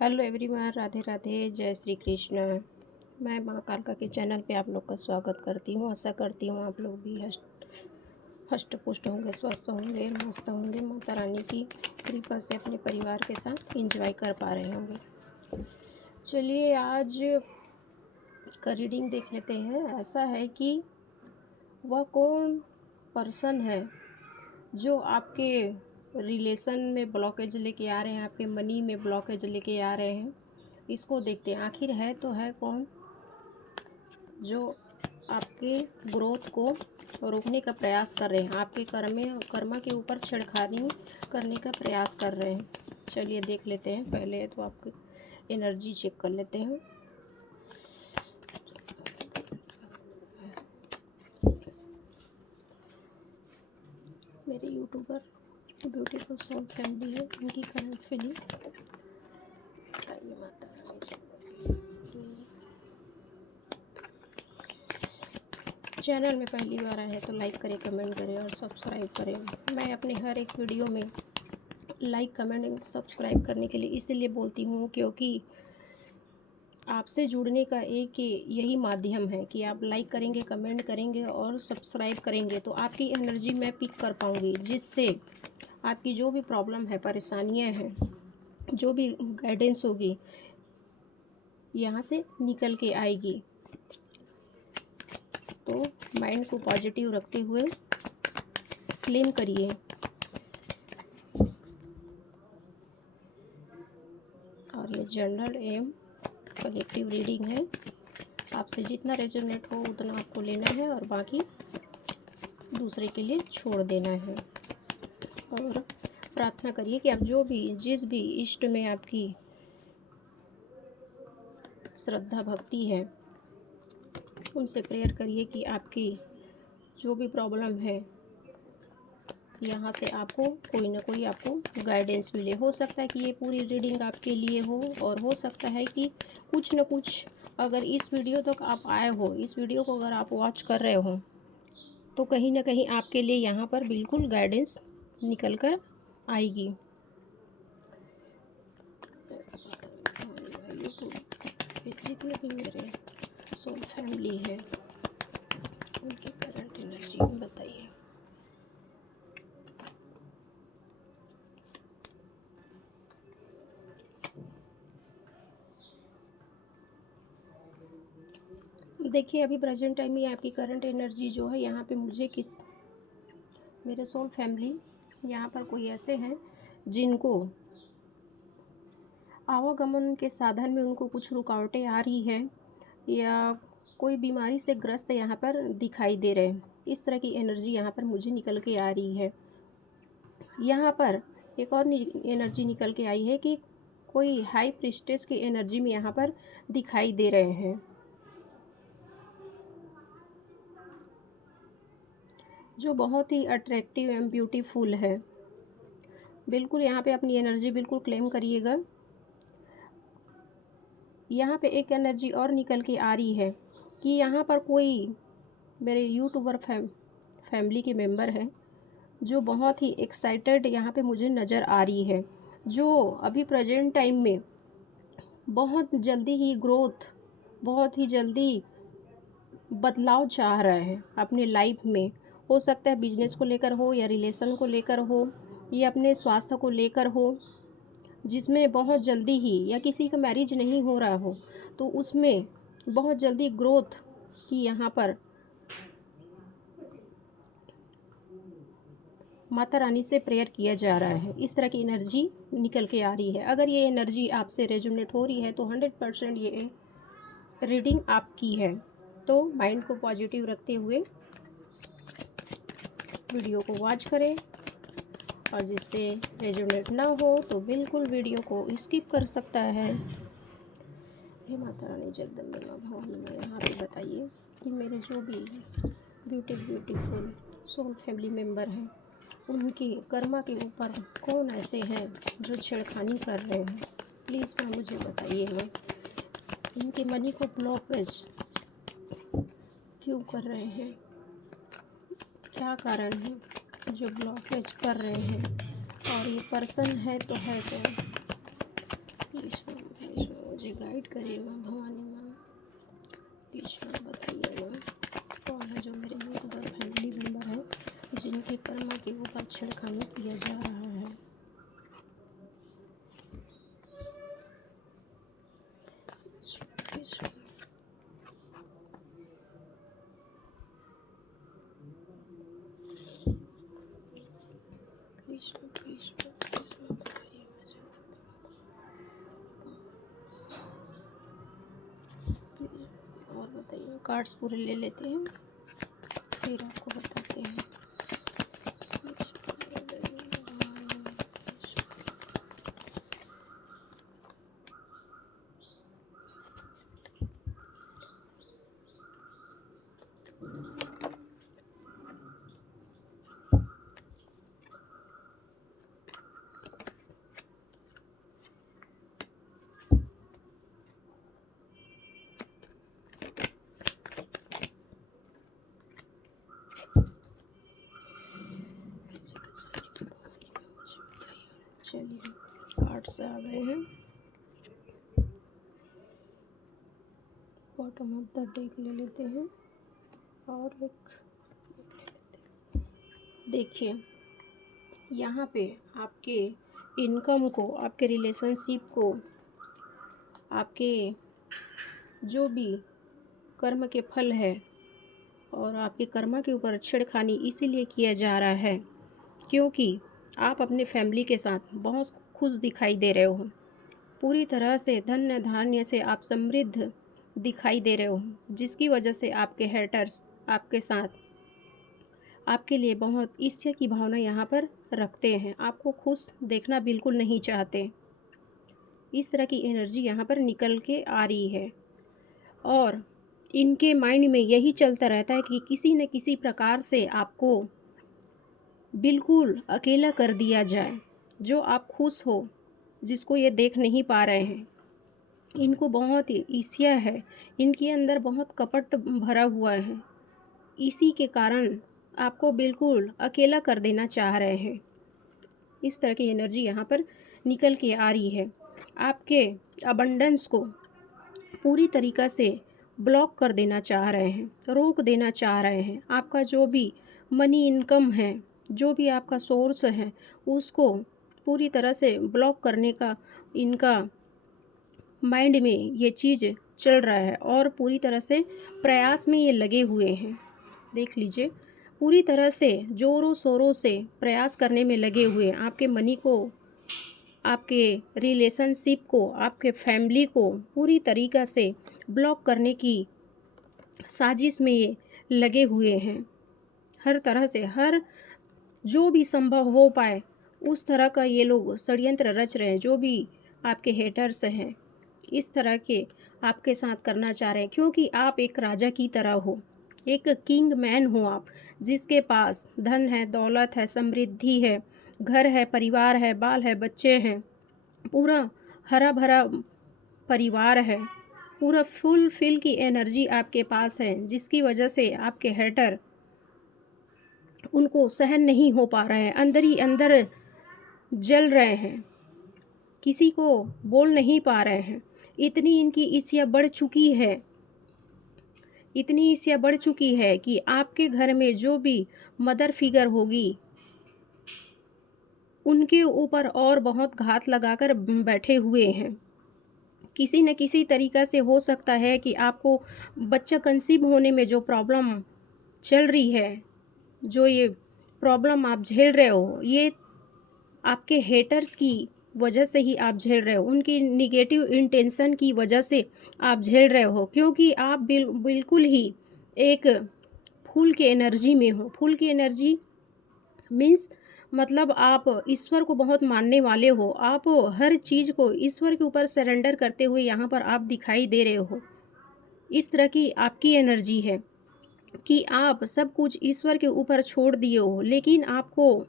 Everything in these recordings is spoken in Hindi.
हेलो एवरीवन, राधे राधे, जय श्री कृष्ण। मैं माँ कालका के चैनल पे आप लोग का स्वागत करती हूँ। आशा करती हूँ आप लोग भी हष्ट पुष्ट होंगे, स्वस्थ होंगे, मस्त होंगे। माता रानी की कृपा से अपने परिवार के साथ एंजॉय कर पा रहे होंगे। चलिए आज का रीडिंग देख लेते हैं। ऐसा है कि वह कौन पर्सन है जो आपके रिलेशन में ब्लॉकेज लेके आ रहे हैं, आपके मनी में ब्लॉकेज लेके आ रहे हैं। इसको देखते हैं आखिर है तो है कौन जो आपके ग्रोथ को रोकने का प्रयास कर रहे हैं, आपके कर्मा के ऊपर छेड़खानी करने का प्रयास कर रहे हैं। चलिए देख लेते हैं। पहले तो आपकी एनर्जी चेक कर लेते हैं। मेरे यूट्यूबर ब्यूटीफुल सोल फैमिली है, उनकी करंट फीलिंग बताइए माता रानी। चैनल में पहली बार आए हैं तो लाइक करें, कमेंट करें और सब्सक्राइब करें। मैं अपने हर एक वीडियो में लाइक, कमेंट एंड सब्सक्राइब करने के लिए इसीलिए बोलती हूँ क्योंकि आपसे जुड़ने का एक यही माध्यम है कि आप लाइक करेंगे, कमेंट करेंगे और सब्सक्राइब करेंगे तो आपकी एनर्जी मैं पिक कर पाऊँगी, जिससे आपकी जो भी प्रॉब्लम है, परेशानियाँ हैं, जो भी गाइडेंस होगी यहाँ से निकल के आएगी। तो माइंड को पॉजिटिव रखते हुए क्लेम करिए। और ये जनरल एवं कलेक्टिव रीडिंग है। आपसे जितना रेजोनेट हो उतना आपको लेना है और बाकी दूसरे के लिए छोड़ देना है। और प्रार्थना करिए कि आप जिस भी इष्ट में आपकी श्रद्धा भक्ति है, उनसे प्रेयर करिए कि आपकी जो भी प्रॉब्लम है यहाँ से आपको कोई ना कोई आपको गाइडेंस मिले। हो सकता है कि ये पूरी रीडिंग आपके लिए हो और हो सकता है कि कुछ न कुछ, अगर इस वीडियो तक आप आए हो, इस वीडियो को अगर आप वॉच कर रहे हो तो कहीं ना कहीं आपके लिए यहाँ पर बिल्कुल गाइडेंस निकल कर आएगी। जितने भी मेरे सोल फैमिली है उनकी करंट एनर्जी बताइए। देखिए अभी प्रेजेंट टाइम में आपकी करंट एनर्जी जो है यहाँ पे मुझे मेरे सोल फैमिली यहाँ पर कोई ऐसे हैं जिनको आवागमन के साधन में उनको कुछ रुकावटें आ रही है या कोई बीमारी से ग्रस्त यहाँ पर दिखाई दे रहे हैं। इस तरह की एनर्जी यहाँ पर मुझे निकल के आ रही है। यहाँ पर एक और एनर्जी निकल के आई है कि कोई हाई प्रिस्टेस की एनर्जी में यहाँ पर दिखाई दे रहे हैं, जो बहुत ही अट्रैक्टिव एंड ब्यूटीफुल है। बिल्कुल यहाँ पे अपनी एनर्जी बिल्कुल क्लेम करिएगा। यहाँ पे एक एनर्जी और निकल के आ रही है कि यहाँ पर कोई मेरे यूट्यूबर फैमिली के मेंबर हैं जो बहुत ही एक्साइटेड यहाँ पे मुझे नज़र आ रही है, जो अभी प्रेजेंट टाइम में बहुत जल्दी ही ग्रोथ, बहुत ही जल्दी बदलाव चाह रहे हैं अपने लाइफ में। हो सकता है बिजनेस को लेकर हो या रिलेशन को लेकर हो या अपने स्वास्थ्य को लेकर हो, जिसमें बहुत जल्दी ही, या किसी का मैरिज नहीं हो रहा हो तो उसमें बहुत जल्दी ग्रोथ की यहाँ पर माता रानी से प्रेयर किया जा रहा है। इस तरह की एनर्जी निकल के आ रही है। अगर ये एनर्जी आपसे रेजोनेट हो रही है तो 100% ये रीडिंग आपकी है। तो माइंड को पॉजिटिव रखते हुए वीडियो को वॉच करें और जिससे रेजोनेट ना हो तो बिल्कुल वीडियो को स्किप कर सकता है। हे माता रानी जगदम्बे माँ भवानी माँ, यहाँ पे बताइए कि मेरे जो भी ब्यूटीफुल सोल फैमिली मेम्बर हैं उनके कर्मा के ऊपर कौन ऐसे हैं जो छेड़खानी कर रहे हैं। प्लीज़ माँ मुझे बताइएगा, इनके मनी को ब्लॉकेज क्यों कर रहे हैं, क्या कारण है जो ब्लॉकेज कर रहे हैं, और ये पर्सन है तो है कौन। प्लीज़ गाइड करिएगा भवानी माँ, प्लीज बताइएगा कौन है जो मेरे यूट्यूबर फैमिली मेम्बर है जिनके कर्म के ऊपर छेड़खानी किया जा रहा है। प्लीज प्लीज प्लीज बताइएगा, और बताइए। कार्ड्स पूरे ले लेते हैं फिर आपको बताते हैं। चलिए कार्ड्स आ गए हैं। बॉटम ऑफ द डेक ले लेते हैं और एक ले लेते हैं। देखिए यहाँ पे आपके इनकम को, आपके रिलेशनशिप को, आपके जो भी कर्म के फल है और आपके कर्म के ऊपर छेड़खानी इसीलिए किया जा रहा है क्योंकि आप अपने फैमिली के साथ बहुत खुश दिखाई दे रहे हो। पूरी तरह से धन्य धान्य से आप समृद्ध दिखाई दे रहे हो, जिसकी वजह से आपके हेटर्स आपके साथ आपके लिए बहुत ईर्ष्या की भावना यहाँ पर रखते हैं। आपको खुश देखना बिल्कुल नहीं चाहते। इस तरह की एनर्जी यहाँ पर निकल के आ रही है और इनके माइंड में यही चलता रहता है कि किसी न किसी प्रकार से आपको बिल्कुल अकेला कर दिया जाए। जो आप खुश हो, जिसको ये देख नहीं पा रहे हैं, इनको बहुत ईर्ष्या है, इनके अंदर बहुत कपट भरा हुआ है। इसी के कारण आपको बिल्कुल अकेला कर देना चाह रहे हैं। इस तरह की एनर्जी यहाँ पर निकल के आ रही है। आपके अबंडेंस को पूरी तरीक़ा से ब्लॉक कर देना चाह रहे हैं, रोक देना चाह रहे हैं। आपका जो भी मनी इनकम है, जो भी आपका सोर्स है, उसको पूरी तरह से ब्लॉक करने का इनका माइंड में ये चीज़ चल रहा है और पूरी तरह से प्रयास में ये लगे हुए हैं। देख लीजिए, पूरी तरह से ज़ोरों शोरों से प्रयास करने में लगे हुए हैं। आपके मनी को, आपके रिलेशनशिप को, आपके फैमिली को पूरी तरीक़ा से ब्लॉक करने की साजिश में ये लगे हुए हैं। हर तरह से, हर जो भी संभव हो पाए उस तरह का ये लोग षड्यंत्र रच रहे हैं। जो भी आपके हेटर्स हैं, इस तरह के आपके साथ करना चाह रहे हैं क्योंकि आप एक राजा की तरह हो, एक किंग मैन हो आप, जिसके पास धन है, दौलत है, समृद्धि है, घर है, परिवार है, बाल है, बच्चे हैं, पूरा हरा भरा परिवार है, पूरा फुल फिल की एनर्जी आपके पास है, जिसकी वजह से आपके हेटर उनको सहन नहीं हो पा रहे हैं, अंदर ही अंदर जल रहे हैं, किसी को बोल नहीं पा रहे हैं। इतनी इनकी ईर्ष्या बढ़ चुकी है, इतनी ईर्ष्या बढ़ चुकी है कि आपके घर में जो भी मदर फिगर होगी, उनके ऊपर और बहुत घात लगाकर बैठे हुए हैं। किसी न किसी तरीक़ा से हो सकता है कि आपको बच्चा कंसीव होने में जो प्रॉब्लम चल रही है, जो ये प्रॉब्लम आप झेल रहे हो, ये आपके हेटर्स की वजह से ही आप झेल रहे हो। उनकी निगेटिव इंटेंशन की वजह से आप झेल रहे हो क्योंकि आप बिल्कुल ही एक फूल की एनर्जी में हो। फूल की एनर्जी मीन्स मतलब आप ईश्वर को बहुत मानने वाले हो। आप हर चीज़ को ईश्वर के ऊपर सरेंडर करते हुए यहाँ पर आप दिखाई दे रहे हो। इस तरह की आपकी एनर्जी है कि आप सब कुछ ईश्वर के ऊपर छोड़ दिए हो, लेकिन आपको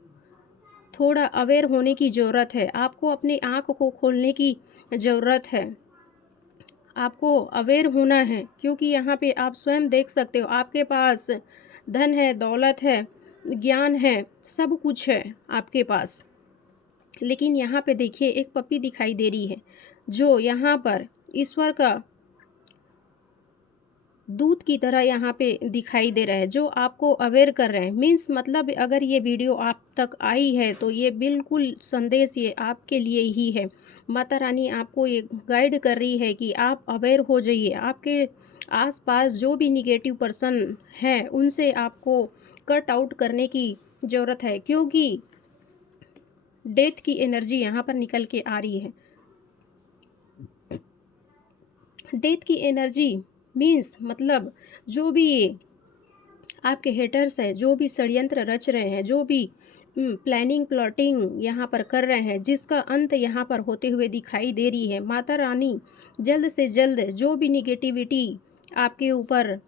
थोड़ा अवेयर होने की ज़रूरत है। आपको अपनी आँख को खोलने की ज़रूरत है। आपको अवेयर होना है क्योंकि यहाँ पे आप स्वयं देख सकते हो, आपके पास धन है, दौलत है, ज्ञान है, सब कुछ है आपके पास। लेकिन यहाँ पे देखिए एक पपी दिखाई दे रही है जो यहाँ पर ईश्वर का दूत की तरह यहाँ पे दिखाई दे रहा है, जो आपको अवेयर कर रहे हैं। मीन्स मतलब अगर ये वीडियो आप तक आई है तो ये बिल्कुल संदेश ये आपके लिए ही है। माता रानी आपको ये गाइड कर रही है कि आप अवेयर हो जाइए। आपके आसपास जो भी निगेटिव पर्सन है उनसे आपको कट आउट करने की ज़रूरत है, क्योंकि डेथ की एनर्जी यहाँ पर निकल के आ रही है। डेथ की एनर्जी मीन्स मतलब जो भी आपके हेटर्स हैं, जो भी षड्यंत्र रच रहे हैं, जो भी प्लानिंग प्लॉटिंग यहाँ पर कर रहे हैं, जिसका अंत यहाँ पर होते हुए दिखाई दे रही है। माता रानी जल्द से जल्द जो भी निगेटिविटी आपके ऊपर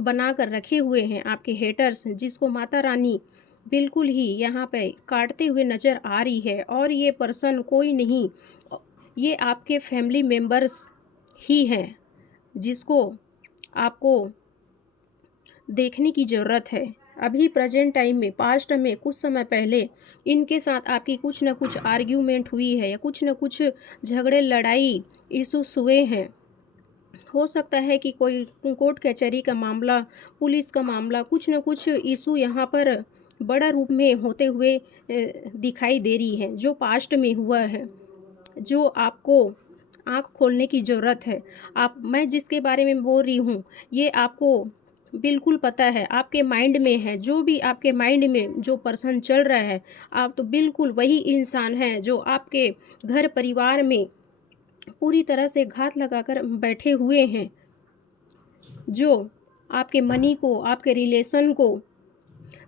बना कर रखे हुए हैं आपके हेटर्स, जिसको माता रानी बिल्कुल ही यहाँ पे काटते हुए नज़र आ रही है। और ये पर्सन कोई नहीं, ये आपके फैमिली मेम्बर्स ही हैं, जिसको आपको देखने की ज़रूरत है। अभी प्रेजेंट टाइम में, पास्ट में, कुछ समय पहले इनके साथ आपकी कुछ न कुछ आर्ग्यूमेंट हुई है या कुछ न कुछ झगड़े लड़ाई इश्यूज हुए हैं। हो सकता है कि कोई कोर्ट कचहरी का मामला, पुलिस का मामला, कुछ न कुछ इशू यहाँ पर बड़ा रूप में होते हुए दिखाई दे रही है, जो पास्ट में हुआ है, जो आपको आँख खोलने की ज़रूरत है। मैं जिसके बारे में बोल रही हूँ, ये आपको बिल्कुल पता है, आपके माइंड में है। जो भी आपके माइंड में जो पर्सन चल रहा है, आप तो बिल्कुल वही इंसान हैं जो आपके घर परिवार में पूरी तरह से घात लगाकर बैठे हुए हैं, जो आपके मनी को, आपके रिलेशन को,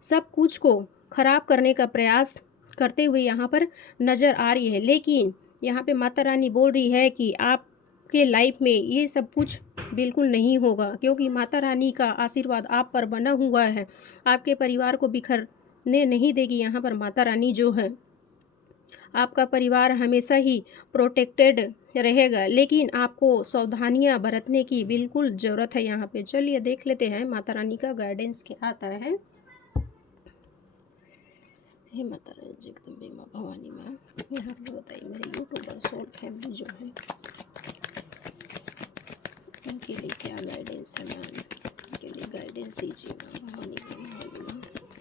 सब कुछ को ख़राब करने का प्रयास करते हुए यहाँ पर नज़र आ रही है। लेकिन यहाँ पे माता रानी बोल रही है कि आपके लाइफ में ये सब कुछ बिल्कुल नहीं होगा, क्योंकि माता रानी का आशीर्वाद आप पर बना हुआ है। आपके परिवार को बिखरने नहीं देगी यहाँ पर माता रानी जो है। आपका परिवार हमेशा ही प्रोटेक्टेड रहेगा, लेकिन आपको सावधानियां बरतने की बिल्कुल ज़रूरत है यहाँ पे। चलिए देख लेते हैं माता रानी का गाइडेंस क्या आता है। हे माता रानी जगदम्बे माँ भवानी माँ, यहाँ पे बताइए मेरे यूट्यूबर सोल फैमिली जो है, उनके लिए क्या गाइडेंस है मैम। उनके लिए गाइडेंस दीजिए माँ भवानी माँ,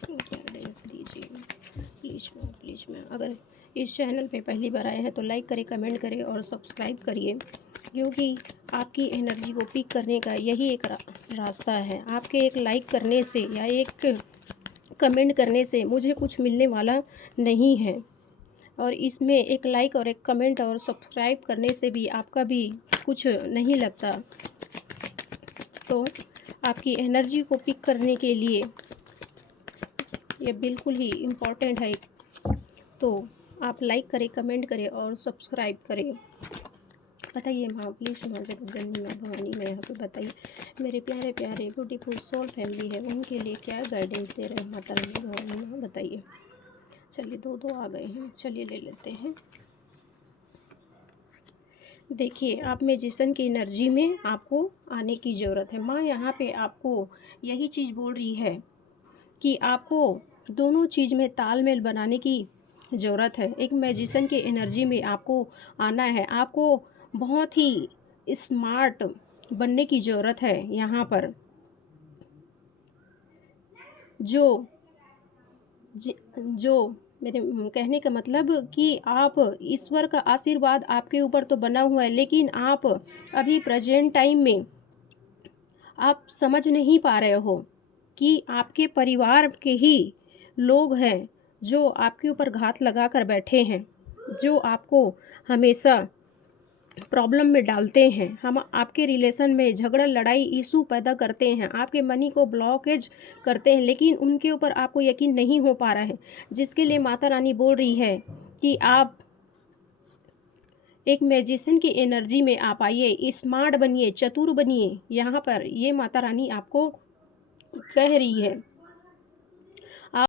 गाइडेंस दीजिए प्लीज़ मैम। अगर इस चैनल पे पहली बार आए हैं तो लाइक करें, कमेंट करें और सब्सक्राइब करिए, क्योंकि आपकी एनर्जी को पिक करने का यही एक रास्ता है। आपके एक लाइक करने से या एक कमेंट करने से मुझे कुछ मिलने वाला नहीं है, और इसमें एक लाइक और एक कमेंट और सब्सक्राइब करने से भी आपका भी कुछ नहीं लगता। तो आपकी एनर्जी को पिक करने के लिए ये बिल्कुल ही इम्पॉर्टेंट है। तो आप लाइक करें, कमेंट करें और सब्सक्राइब करें। बताइए माँ प्लीज़ माँ जगदम्बे माँ भवानी में यहाँ पे बताइए मेरे प्यारे प्यारे ब्यूटीफुल सोल फैमिली है, उनके लिए क्या गाइडेंस दे रहे हैं माता रानी भवानी माँ, बताइए। चलिए दो आ गए हैं, चलिए ले लेते हैं। देखिए, आप मैजिशियन की एनर्जी में आपको आने की ज़रूरत है। माँ यहाँ पे आपको यही चीज़ बोल रही है कि आपको दोनों चीज़ में तालमेल बनाने की ज़रूरत है। एक मैजिशियन की एनर्जी में आपको आना है। आपको बहुत ही स्मार्ट बनने की ज़रूरत है यहाँ पर। जो मेरे कहने का मतलब कि आप ईश्वर का आशीर्वाद आपके ऊपर तो बना हुआ है, लेकिन आप अभी प्रेजेंट टाइम में आप समझ नहीं पा रहे हो कि आपके परिवार के ही लोग हैं जो आपके ऊपर घात लगा कर बैठे हैं, जो आपको हमेशा प्रॉब्लम में डालते हैं। हम आपके रिलेशन में झगड़ा लड़ाई इशू पैदा करते हैं, आपके मनी को ब्लॉकेज करते हैं, लेकिन उनके ऊपर आपको यकीन नहीं हो पा रहा है, जिसके लिए माता रानी बोल रही है कि आप एक मैजिशियन की एनर्जी में आप आइए, स्मार्ट बनिए, चतुर बनिए। यहाँ पर ये माता रानी आपको कह रही है।